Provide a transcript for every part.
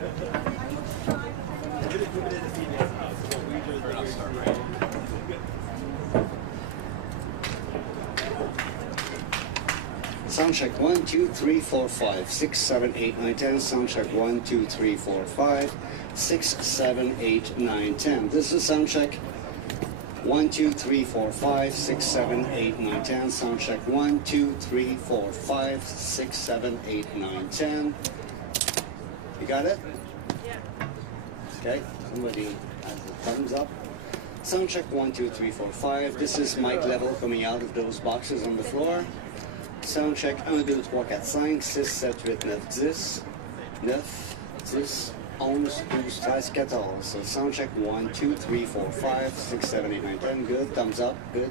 Sound check 1, 2, 3, 4, 5, 6, 7, 8, 9, 10. Sound check 1, 2, 3, 4, 5, 6, 7, 8, 9, 10. This is sound check 1, 2, 3, 4, 5, 6, 7, 8, 9, 10. Sound check 1, 2, 3, 4, 5, 6, 7, 8, 9, 10. You got it? Yeah. Okay, somebody has a thumbs up. Sound check 1, 2, 3, 4, 5. This is mic level coming out of those boxes on the floor. Sound check 1, 2, 3, 4, 5, 6, 7, 8, 9, 10. 9, 10, 11, 12, 13, 14. So sound check 1, 2, 3, 4, 5, 6, 7, 8, 9, 10. Good. Thumbs up. Good.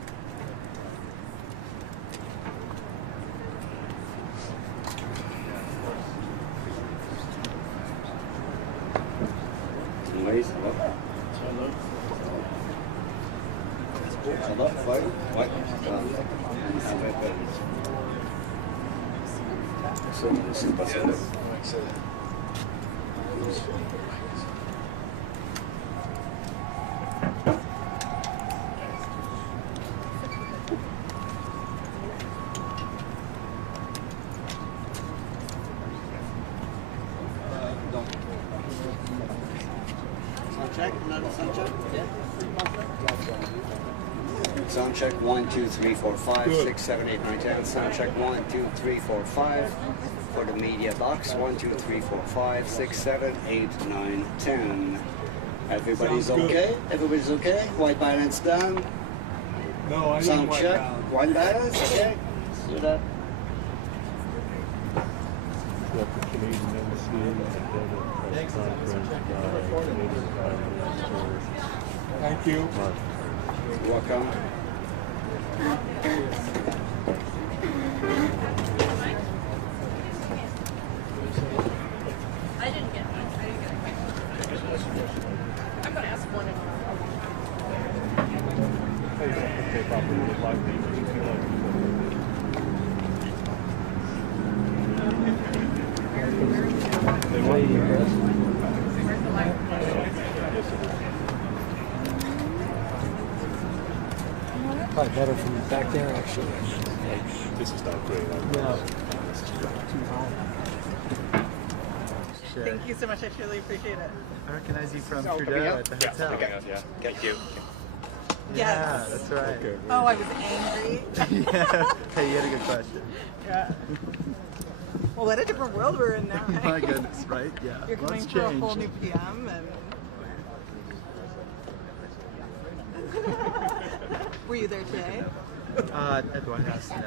Oui, ça va. Ça va? Ouais. Ouais. Ça va. C'est pas ça. Sound check? Another sound check? Yeah. Sound check 1, 2, 3, 4, 5, 6, 7, 8, 9, 10. Sound check 1, 2, 3, 4, 5 for the media box. 1, 2, 3, 4, 5, 6, 7, 8, 9, 10. Everybody's okay? Everybody's okay? White balance done? No, I Sound didn't white check. balance. White balance? Okay. Do that. Got the Canadian Embassy at the press conference by Canadian Prime Minister Thank you. Mark Carney. You're welcome. I didn't get one. I didn't get one. I'm going to ask one. Hey, you don't have to take off the live papers if you like. They want the press. Where's the light? Yes, it is. Probably better from back there, actually. This is not great. No. Too high. Sure. Thank you so much. I truly appreciate it. I recognize you from So, Trudeau coming at the hotel. Yeah. Thank you. Yeah, Yes. that's right. Okay. Oh, I was angry. Yeah. Hey, you had a good question. Yeah. Well, what a different world we're in now. My goodness, right? Yeah. You're coming Lots for a whole changed. new PM, and were you there today? At the White House, no. I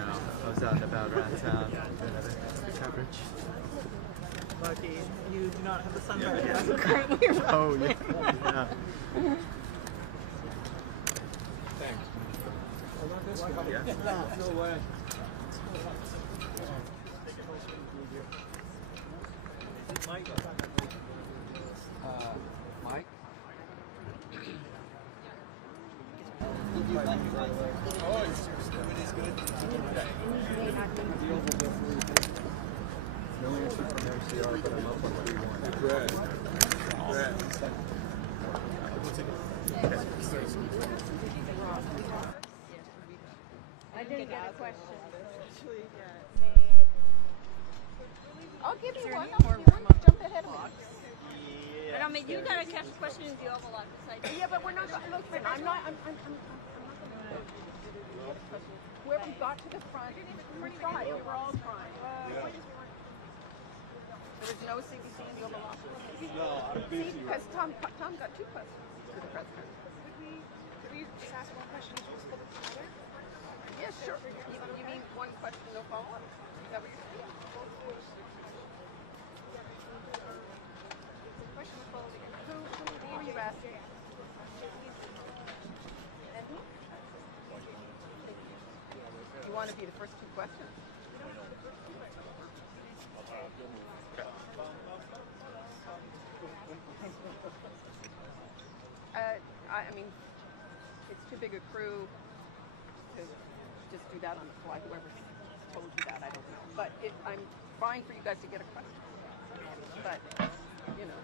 was out and about around town doing other coverage. Lucky you do not have the sunburn as of currently. Oh, yeah. Yeah. Yeah. Mike? Mike? No answer from MCR, but I'm up on 3-1. I didn't get a question. I'll give you one. More I'll room on jump ahead of me. I mean, you gotta catch the question if you have a lot beside you. Yeah, but we're not going to look. I'm not going to. Where we got to the front, we tried. We were all trying. There was no CBC in the Oval Office. See, because Tom got two questions to the press conference. Could we just ask one question each for the other? Yeah, sure. You mean one question, no follow-up? Is that what you're saying? Question was followed again. Who are you asking? And who? You want to be the first two questions? I mean, it's too big a crew to just do that on the fly. Whoever told you that, I don't know. But I'm fine for you guys to get a question. But, you know.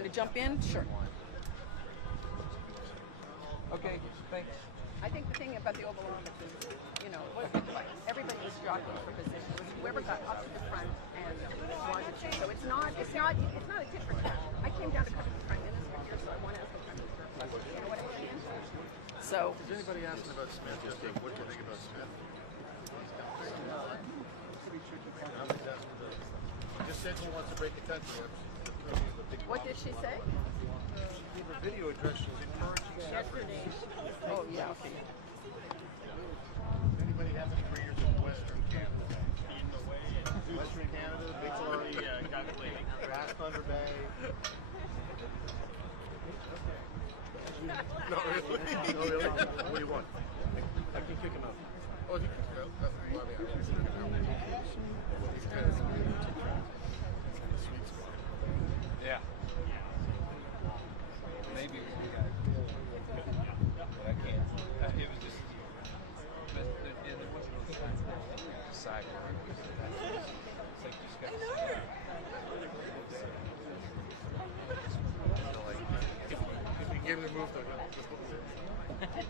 want to jump in? Sure. Okay, thanks. I think the thing about the Oval Olympics is, you know, everybody was jockeying for position. It was whoever got up to the front and wanted to. So it's not a tit for tat. I came down to cover the Prime Minister here, so I want to ask the Prime Minister a question. You know what I'm saying? So. Is anybody asking about Smith? Yesterday? What do you think about Smith? She just said she wants to break the country. What did she say? Leave a video address. She was encouraging Yesterday. Oh, yeah, okay. Does anybody have any readers in Western Canada? Western Canada, Victoria, Bass Thunder Bay. No, really? No, really? What do you want? I can kick him out. Oh, you can kick him out? That's why I can kick him out. He's kind of sweet spot. Yeah. Maybe we got it. But I can't. It was just. But there wasn't a sidebar. It's like you just got to. If you give him the move, they're going to just look at it.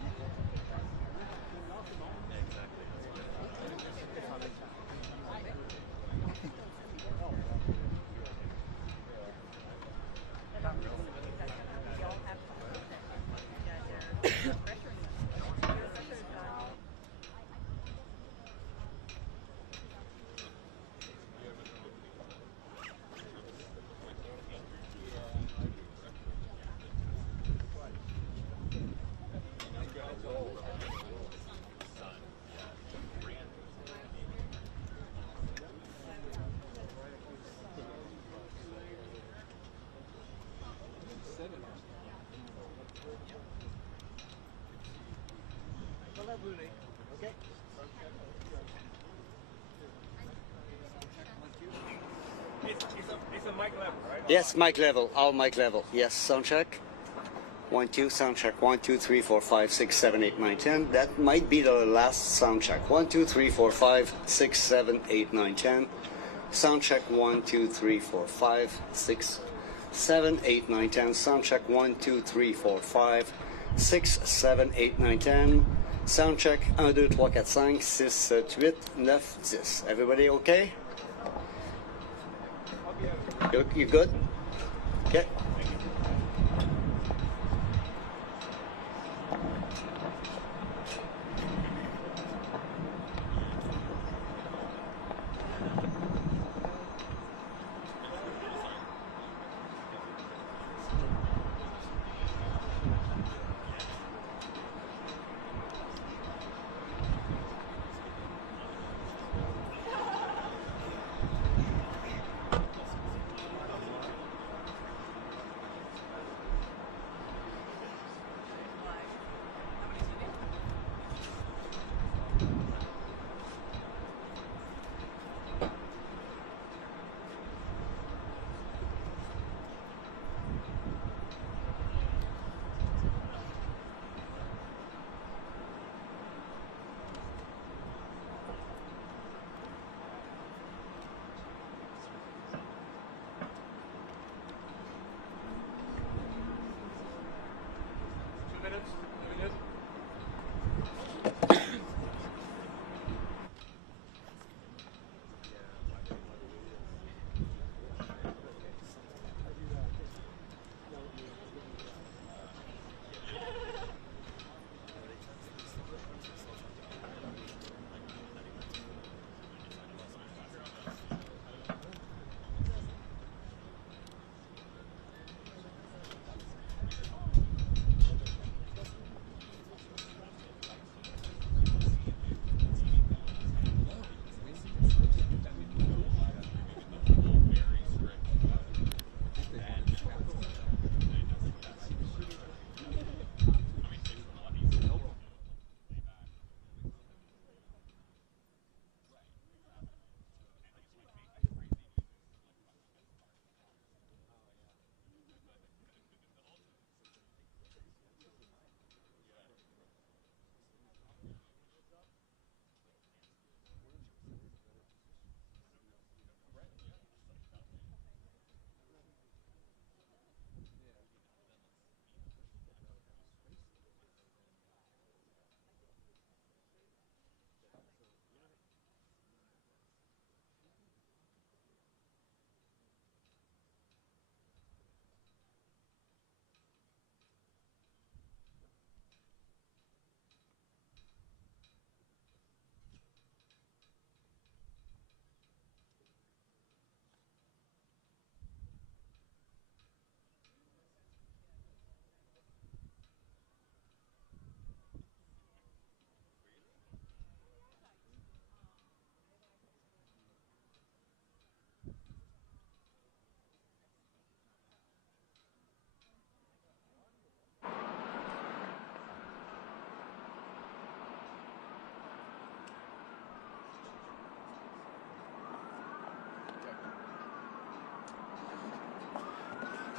Okay. It's a mic level, right? Yes, mic level. All mic level. Yes, sound check. 1, 2, sound check. 1, 2, 3, 4, 5, 6, 7, 8, 9, 10. That might be the last sound check. 1, 2, 3, 4, 5, 6, 7, 8, 9, 10. Sound check. 1, 2, 3, 4, 5, 6, 7, 8, 9, 10. Sound check. 1, 2, 3, 4, 5, 6, 7, 8, 9, 10. Sound check. 1, 2, 3, 4, 5, 6, 7, 8, 9, 10. Everybody okay? You good? Okay.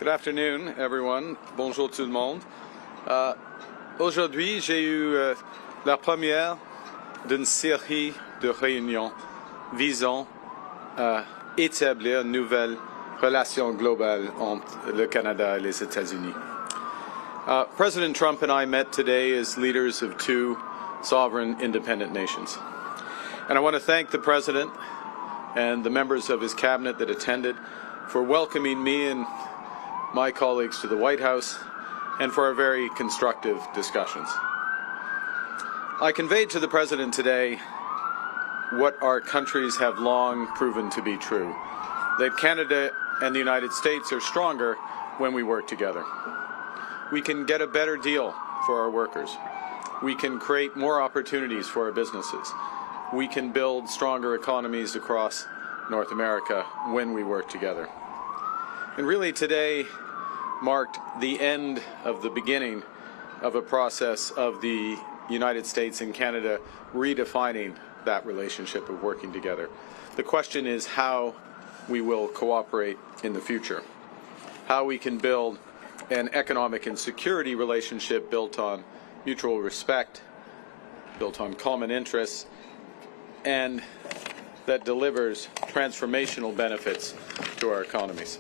Good afternoon, everyone. Bonjour tout le monde. Aujourd'hui, j'ai eu la première d'une série de réunions visant à établir une nouvelle relation globale entre le Canada et les États-Unis. President Trump and I met today as leaders of two sovereign independent nations. And I want to thank the President and the members of his cabinet that attended for welcoming me and my colleagues to the White House and for our very constructive discussions. I conveyed to the President today what our countries have long proven to be true, that Canada and the United States are stronger when we work together. We can get a better deal for our workers. We can create more opportunities for our businesses. We can build stronger economies across North America when we work together. And really today marked the end of the beginning of a process of the United States and Canada redefining that relationship of working together. The question is how we will cooperate in the future, how we can build an economic and security relationship built on mutual respect, built on common interests, and that delivers transformational benefits to our economies.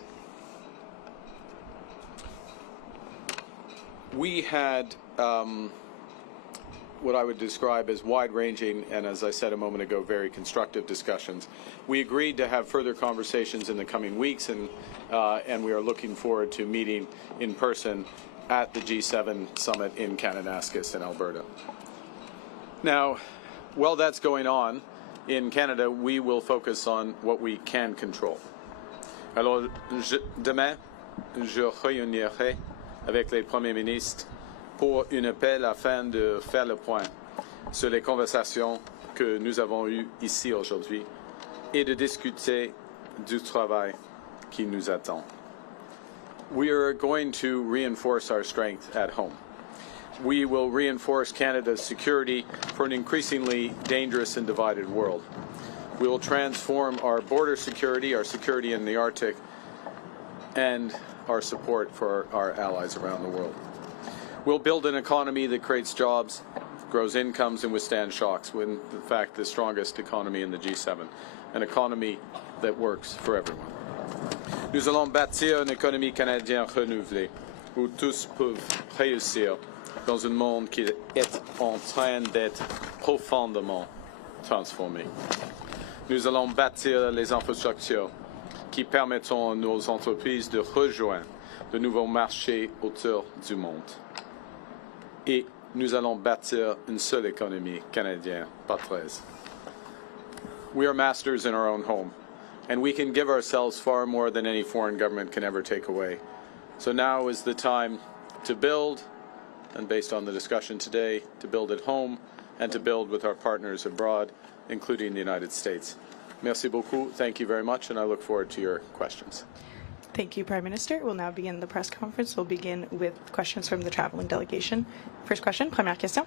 We had what I would describe as wide-ranging and, as I said a moment ago, very constructive discussions. We agreed to have further conversations in the coming weeks, and we are looking forward to meeting in person at the G7 summit in Kananaskis in Alberta. Now, while that's going on, in Canada, we will focus on what we can control. Alors, demain, je réunirai avec les premiers ministres pour un appel afin de faire le point sur les conversations que nous avons eues ici aujourd'hui et de discuter du travail qui nous attend. We are going to reinforce our strength at home. We will reinforce Canada's security for an increasingly dangerous and divided world. We will transform our border security, our security in the Arctic, and our support for our allies around the world. We'll build an economy that creates jobs, grows incomes, and withstands shocks, when, in fact, the strongest economy in the G7, an economy that works for everyone. Nous allons bâtir une économie canadienne renouvelée, où tous peuvent réussir dans un monde qui est en train d'être profondément transformé. Nous allons bâtir les infrastructures qui permettront à nos entreprises de rejoindre de nouveaux marchés autour du monde. Et nous allons bâtir une seule économie canadienne, pas 13. We are masters in our own home, and we can give ourselves far more than any foreign government can ever take away. So now is the time to build, and based on the discussion today, to build at home and to build with our partners abroad, including the United States. Merci beaucoup. Thank you very much, and I look forward to your questions. Thank you, Prime Minister. We'll now begin the press conference. We'll begin with questions from the traveling delegation. First question, première question.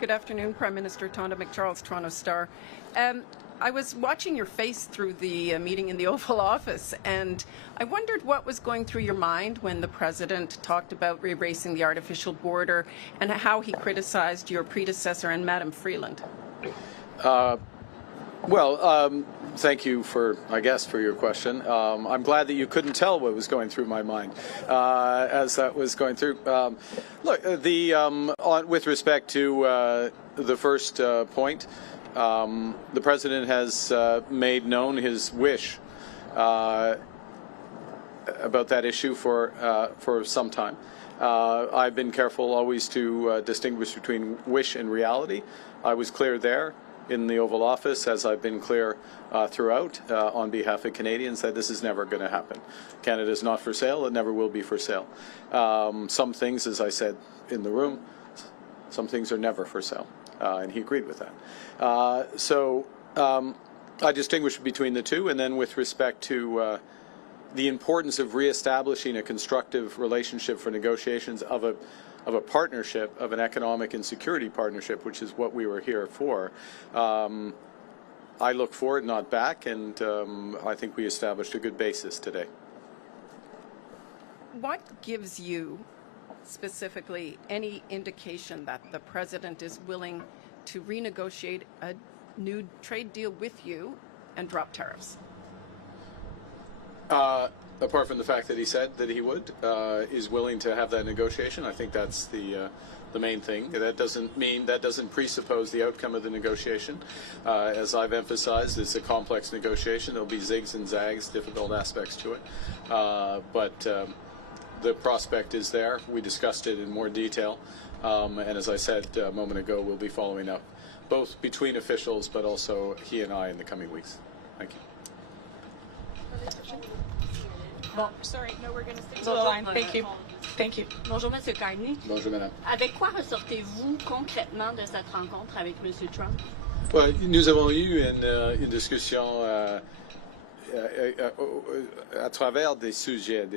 Good afternoon, Prime Minister Tonda McCharles, Toronto Star. I was watching your face through the meeting in the Oval Office, and I wondered what was going through your mind when the President talked about erasing the artificial border and how he criticized your predecessor and Madam Freeland. Thank you for your question. I'm glad that you couldn't tell what was going through my mind as that was going through. With respect to the first point, the President has made known his wish about that issue for some time. I've been careful always to distinguish between wish and reality. I was clear there in the Oval Office, as I've been clear throughout on behalf of Canadians, that this is never going to happen. Canada is not for sale. It never will be for sale. Some things, as I said in the room, some things are never for sale, and he agreed with that. So I distinguish between the two, and then with respect to the importance of reestablishing a constructive relationship for negotiations of a partnership, of an economic and security partnership, which is what we were here for. I look forward, not back, and I think we established a good basis today. what gives you specifically any indication that the president is willing to renegotiate a new trade deal with you and drop tariffs? Apart from the fact that he said that he would, is willing to have that negotiation, I think that's the main thing. That doesn't presuppose the outcome of the negotiation. As I've emphasized, it's a complex negotiation. There'll be zigs and zags, difficult aspects to it, but the prospect is there. We discussed it in more detail, and as I said a moment ago, we'll be following up both between officials, but also he and I in the coming weeks. Thank you. Bon. Sorry, no, we're going to stick to The the line. Thank you. Thank you. Bonjour, M. Carney. Bonjour, madame. Avec quoi ressortez-vous concrètement de cette rencontre avec M. Trump? Ouais, nous avons eu une discussion à travers des sujets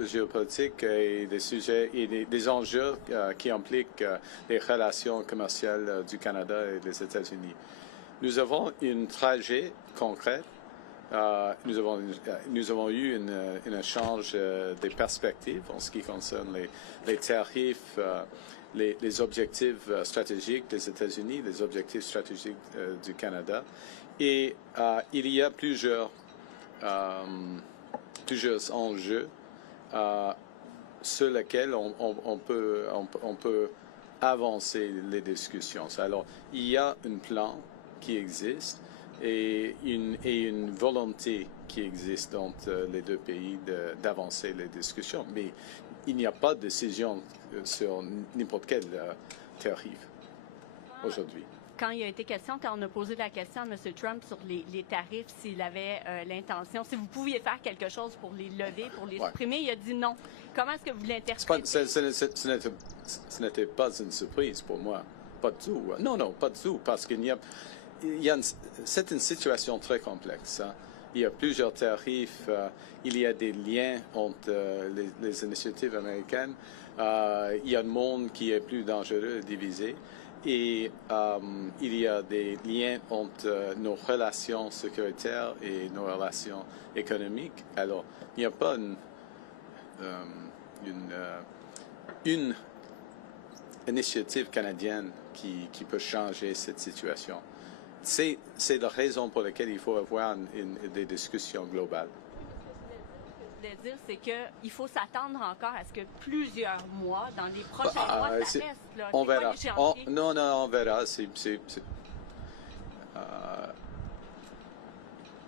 géopolitiques et des sujets et des enjeux qui impliquent les relations commerciales du Canada et des États-Unis. Nous avons un trajet concret. Nous avons eu un échange des perspectives en ce qui concerne les tarifs, les objectifs stratégiques des États-Unis, les objectifs stratégiques du Canada. Et il y a plusieurs enjeux sur lesquels on peut avancer les discussions. Alors, il y a un plan qui existe et une volonté qui existe entre les deux pays d'avancer les discussions. Mais il n'y a pas de décision sur n'importe quel tarif aujourd'hui. Quand il a été question, quand on a posé la question à M. Trump sur les tarifs, s'il avait l'intention, si vous pouviez faire quelque chose pour les lever, pour les supprimer, il a dit non. Comment est-ce que vous l'interprétez? Ce n'était pas une surprise pour moi. Pas du tout. Non, pas du tout. Parce qu'il c'est une situation très complexe. Hein. Il y a plusieurs tarifs. Il y a des liens entre les initiatives américaines. Il y a un monde qui est plus dangereux et divisé. Et il y a des liens entre nos relations sécuritaires et nos relations économiques. Alors, il n'y a pas une initiative canadienne qui peut changer cette situation. C'est la raison pour laquelle il faut avoir des discussions globales. Ce que je voulais dire, c'est qu'il faut s'attendre encore à ce que plusieurs mois, dans les prochains mois, ça reste. Là. On verra. Non, on verra.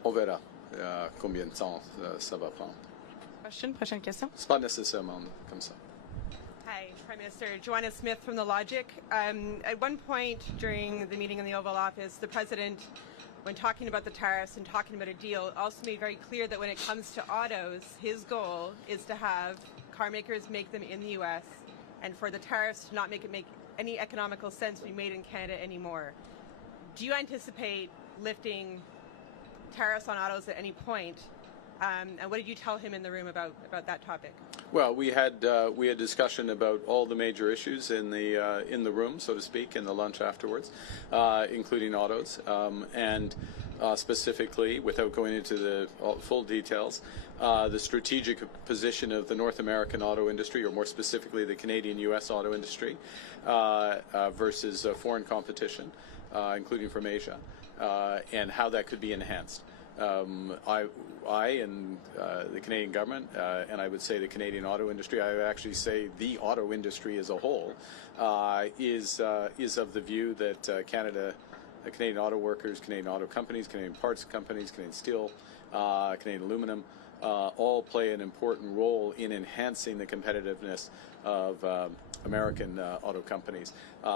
On verra combien de temps ça va prendre. Prochaine question. C'est pas nécessairement comme ça. Hi, Prime Minister. Joanna Smith from The Logic. At one point during the meeting in the Oval Office, the President, when talking about the tariffs and talking about a deal, also made very clear that when it comes to autos, his goal is to have car makers make them in the U.S. and for the tariffs to not make any economical sense to be made in Canada anymore. Do you anticipate lifting tariffs on autos at any point? And what did you tell him in the room about that topic? Well, we had discussion about all the major issues in the room, so to speak, in the lunch afterwards, including autos, and specifically, without going into the full details, the strategic position of the North American auto industry, or more specifically, the Canadian-U.S. auto industry, versus foreign competition, including from Asia, and how that could be enhanced. I and the Canadian government, and I would say the Canadian auto industry, I would actually say the auto industry as a whole, is of the view that Canadian auto workers, Canadian auto companies, Canadian parts companies, Canadian steel, Canadian aluminum, all play an important role in enhancing the competitiveness of American auto companies.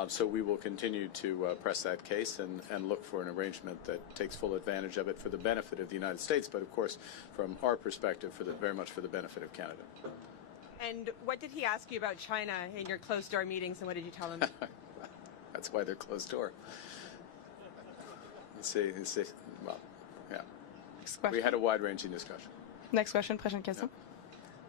So we will continue to press that case and look for an arrangement that takes full advantage of it for the benefit of the United States, but of course, from our perspective, very much for the benefit of Canada. And what did he ask you about China in your closed-door meetings, and what did you tell him? That's why they're closed door. Well, yeah. We had a wide-ranging discussion. Next question, prochaine question. Yeah.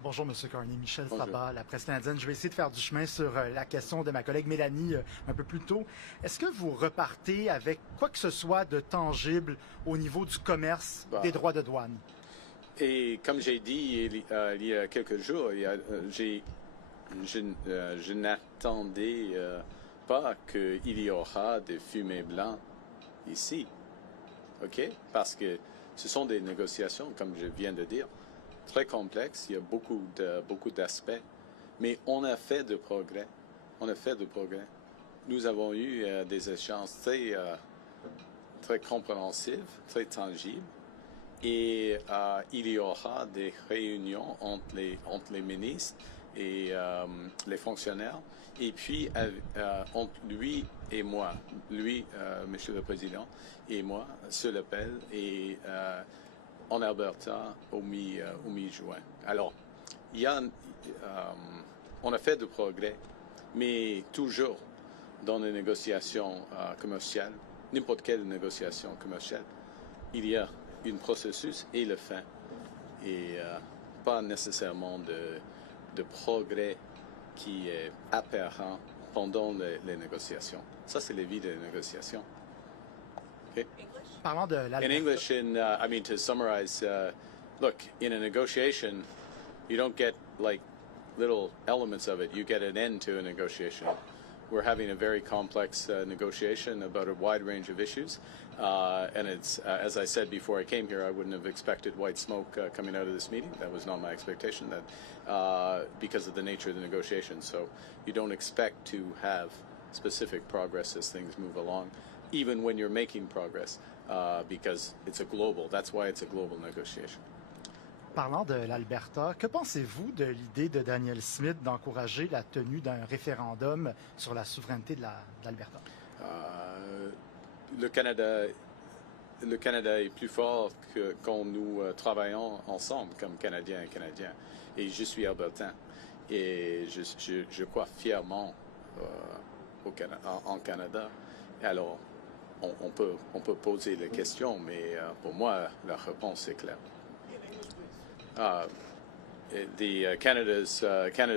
Bonjour, M. Carney. Michel Sabat, la presse canadienne. Je vais essayer de faire du chemin sur la question de ma collègue Mélanie un peu plus tôt. Est-ce que vous repartez avec quoi que ce soit de tangible au niveau du commerce des droits de douane? Et comme j'ai dit il y a quelques jours, je n'attendais pas qu'il y aura des fumées blancs ici. OK? Parce que ce sont des négociations, comme je viens de dire, très complexes. Il y a beaucoup d'aspects. Mais on a fait de progrès. On a fait de progrès. Nous avons eu des échanges très compréhensifs, très tangibles. Et il y aura des réunions entre les ministres et les fonctionnaires. Et puis, entre lui et moi, Monsieur le Président, et moi, sur l'appel, et en Alberta au mi-juin. Alors, on a fait de progrès, mais toujours dans les négociations commerciales, n'importe quelle négociation commerciale, il y a un processus et le fin, et pas nécessairement de progrès qui est apparent pendant les négociations. Ça, c'est la vie des négociations. Okay? Parlant de In English, to summarize, look, in a negotiation, you don't get like little elements of it. You get an end to a negotiation. We're having a very complex negotiation about a wide range of issues. And it's, as I said before I came here, I wouldn't have expected white smoke coming out of this meeting. That was not my expectation, because of the nature of the negotiation. So you don't expect to have specific progress as things move along, even when you're making progress, because that's why it's a global negotiation. Parlant de l'Alberta, que pensez-vous de l'idée de Daniel Smith d'encourager la tenue d'un référendum sur la souveraineté de l'Alberta? Le Canada est plus fort que quand nous travaillons ensemble comme Canadiens et Canadiens. Et je suis albertain. Et je crois fièrement en Canada. Alors, on peut poser les questions, mais pour moi, la réponse est claire. Canada's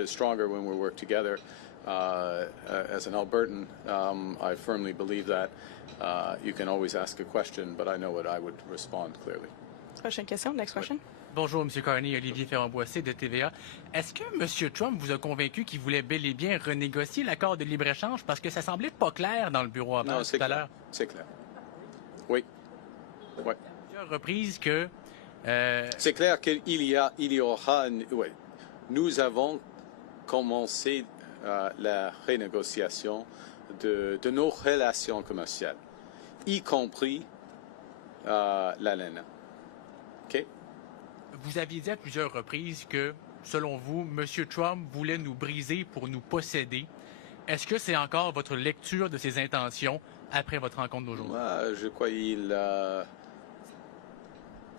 stronger when we work together. As an Albertan, I firmly believe that. You can always ask a question, but I know what I would respond clearly. Prochaine question. Next question. Bonjour, M. Carney, Olivier Ferrand-Boissé de TVA. Est-ce que M. Trump vous a convaincu qu'il voulait bel et bien renégocier l'accord de libre-échange parce que ça semblait pas clair dans le bureau avant tout à l'heure? C'est clair. Oui. Ouais. Plusieurs reprises que... C'est clair qu'il y aura... Ouais. Nous avons commencé la renégociation de nos relations commerciales, y compris la laine. OK? Vous aviez dit à plusieurs reprises que, selon vous, M. Trump voulait nous briser pour nous posséder. Est-ce que c'est encore votre lecture de ses intentions après votre rencontre d'aujourd'hui? Je crois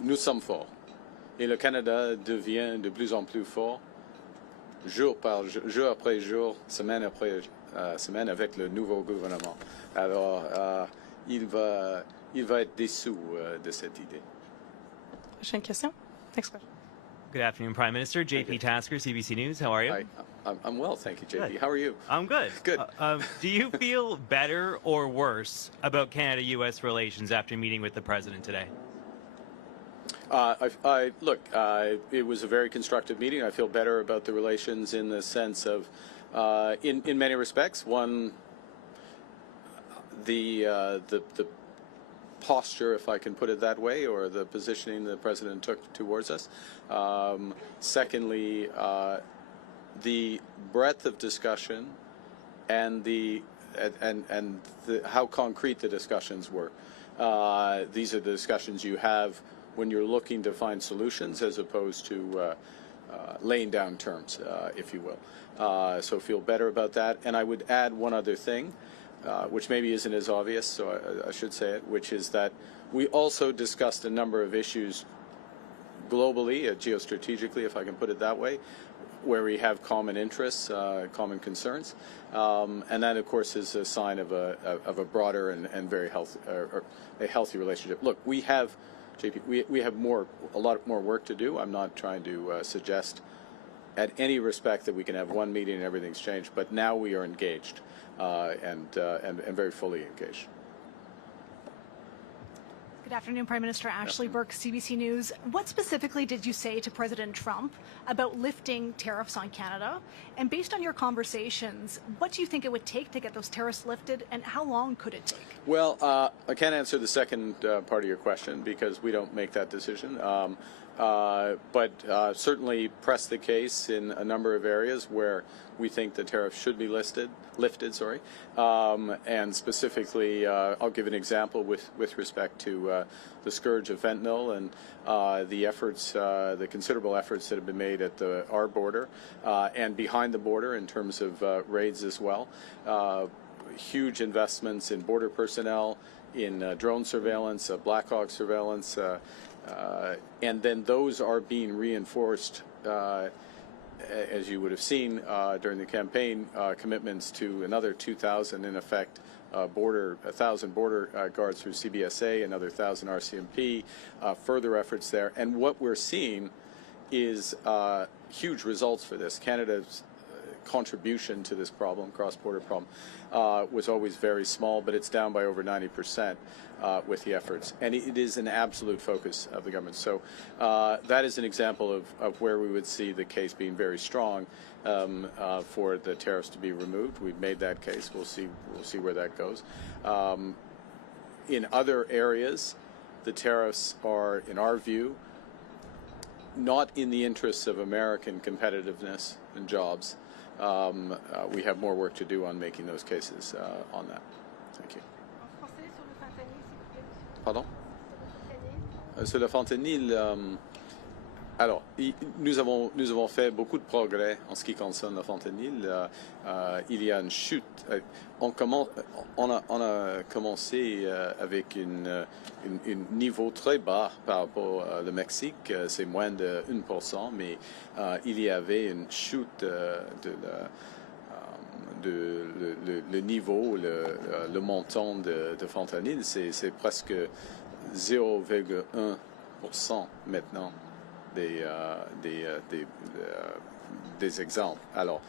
nous sommes forts. Et le Canada devient de plus en plus fort, jour après jour, semaine après semaine, avec le nouveau gouvernement. Alors, il va être dessous de cette idée. Prochaine question. Next question. Good afternoon, Prime Minister. JP Tasker, CBC News. How are you? I'm well, thank you, JP. Good. How are you? I'm good. Good. Do you feel better or worse about Canada-U.S. relations after meeting with the President today? Look, it was a very constructive meeting. I feel better about the relations in the sense of, in many respects, one, the posture, if I can put it that way, or the positioning the President took towards us. Secondly, the breadth of discussion and how concrete the discussions were. These are the discussions you have when you're looking to find solutions as opposed to laying down terms, if you will. So feel better about that. And I would add one other thing, which maybe isn't as obvious, so I should say it, which is that we also discussed a number of issues globally, geostrategically, if I can put it that way, where we have common interests, common concerns. And that, of course, is a sign of a broader and very healthy, or a healthy relationship. Look, we have, JP, we have a lot more work to do. I'm not trying to suggest at any respect that we can have one meeting and everything's changed, but now we are engaged and very fully engaged. Good afternoon, Prime Minister. Ashley Burke, CBC News. What specifically did you say to President Trump about lifting tariffs on Canada? And based on your conversations, what do you think it would take to get those tariffs lifted, and how long could it take? Well, I can't answer the second part of your question because we don't make that decision. But certainly press the case in a number of areas where we think the tariff should be lifted. And specifically, I'll give an example with respect to the scourge of fentanyl and the efforts, the considerable efforts that have been made at our border and behind the border in terms of raids as well. Huge investments in border personnel, in drone surveillance, Black Hawk surveillance, and then those are being reinforced, as you would have seen during the campaign, commitments to another 2,000, in effect, 1,000 border guards through CBSA, another 1,000 RCMP, further efforts there. And what we're seeing is huge results for this. Canada's contribution to this problem, cross-border problem, was always very small, but it's down by over 90% with the efforts. And it is an absolute focus of the government. So that is an example of where we would see the case being very strong for the tariffs to be removed. We've made that case. We'll see where that goes. In other areas, the tariffs are, in our view, not in the interests of American competitiveness and jobs. We have more work to do on making those cases on that. Thank you. Pardon? Sur le fentanyl, alors, nous avons fait beaucoup de progrès en ce qui concerne le fentanyl. Il y a une chute. On a commencé avec un niveau très bas par rapport au Mexique. C'est moins de 1%, mais il y avait une chute le niveau, le montant de fentanyl. C'est presque 0,1% maintenant des exemples. Alors,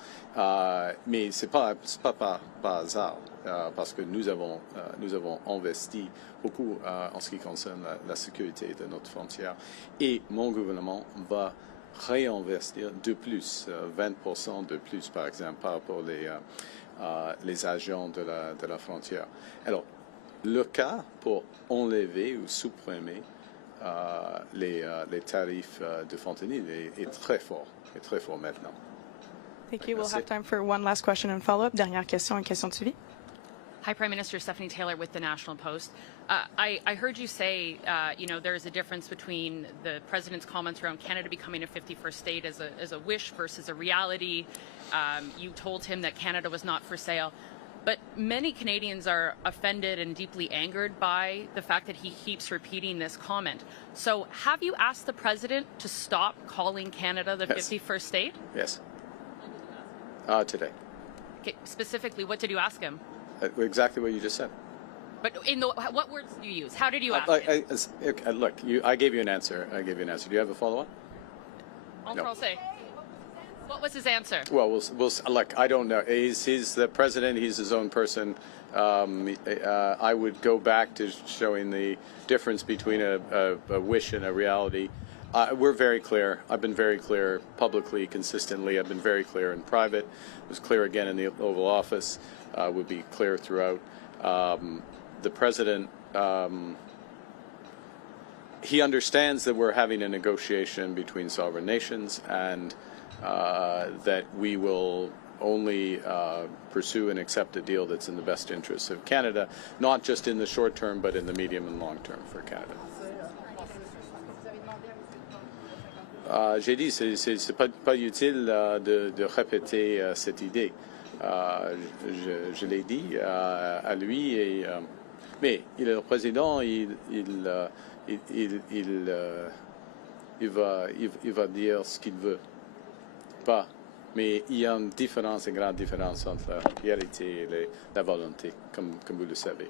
mais c'est pas par hasard, parce que nous avons investi beaucoup en ce qui concerne la sécurité de notre frontière, et mon gouvernement va réinvestir de plus, 20% de plus, par exemple, par rapport les agents de la frontière. Alors, le cas pour enlever ou supprimer les tarifs de fentanyl est très fort maintenant. Thank you. We'll have time for one last question and follow-up. Dernière question, une question de suivi. Hi, Prime Minister. Stephanie Taylor with the National Post. I heard you say, there's a difference between the President's comments around Canada becoming a 51st state as a wish versus a reality. You told him that Canada was not for sale. But many Canadians are offended and deeply angered by the fact that he keeps repeating this comment. So have you asked the President to stop calling Canada the 51st state? Yes. Today. Okay, specifically, what did you ask him? Exactly what you just said. But what words did you use? How did you ask him? Look, I gave you an answer. Do you have a follow-up? En français. What was his answer? Well, we'll look. I don't know. He's the president. He's his own person. I would go back to showing the difference between a wish and a reality. We're very clear. I've been very clear publicly, consistently. I've been very clear in private. I was clear again in the Oval Office. Would be clear throughout. The president, he understands that we're having a negotiation between sovereign nations, and that we will only pursue and accept a deal that's in the best interests of Canada, not just in the short term, but in the medium and long term for Canada. J'ai dit, c'est pas utile de répéter cette idée. Je l'ai dit à lui, mais il est le président, il va dire ce qu'il veut. Pas, mais il y a une différence, une grande différence entre la réalité et la volonté, comme vous le savez.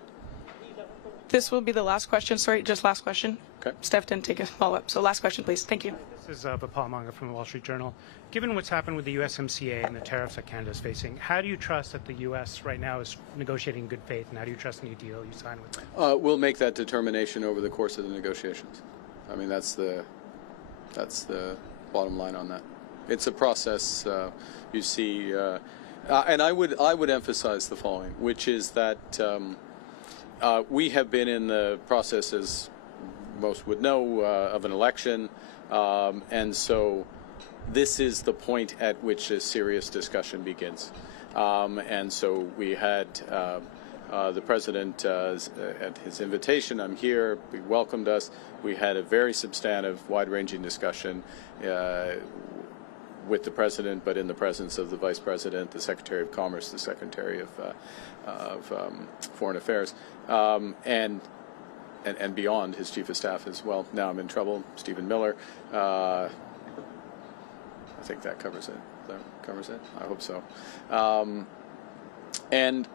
This will be the last question. Sorry, just last question. Okay. Steph didn't take a follow-up. So last question, please. Thank you. This is Vipal Manga from the Wall Street Journal. Given what's happened with the USMCA and the tariffs that Canada is facing, how do you trust that the U.S. right now is negotiating in good faith, and how do you trust the new deal you sign with them? We'll make that determination over the course of the negotiations. I mean, that's the bottom line on that. It's a process. You see, and I would emphasize the following, which is that we have been in the process, as most would know, of an election. And so this is the point at which a serious discussion begins. And so we had the president at his invitation. I'm here. He welcomed us. We had a very substantive, wide-ranging discussion with the president, but in the presence of the vice president, the secretary of commerce, the secretary of foreign affairs, and beyond, his chief of staff as well. Now I'm in trouble, Stephen Miller. I think that covers it. That covers it? I hope so. And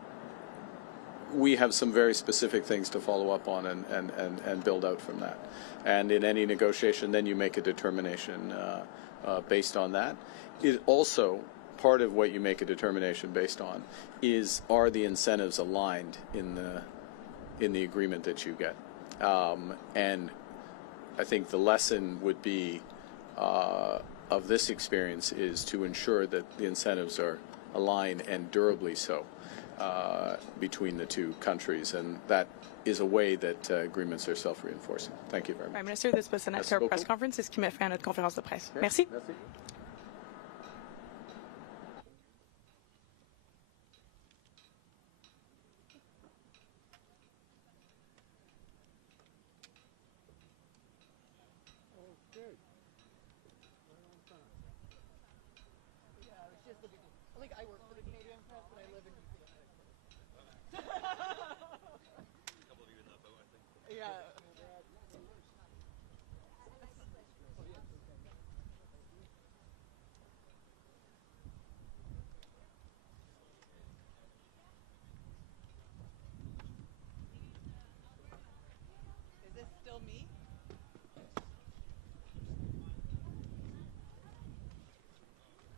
we have some very specific things to follow up on and build out from that. And in any negotiation, then you make a determination based on that. It also, part of what you make a determination based on is, are the incentives aligned in the agreement that you get? And I think the lesson would be of this experience is to ensure that the incentives are aligned and durably so between the two countries, and that is a way that agreements are self-reinforcing. Thank you very much. Prime Minister, this was the next press conference. C'est ce qui met fin à notre conférence de presse. Merci. Merci. I work for the Canadian press, but I live in New Zealand. A couple of you in that boat, I think. Yeah.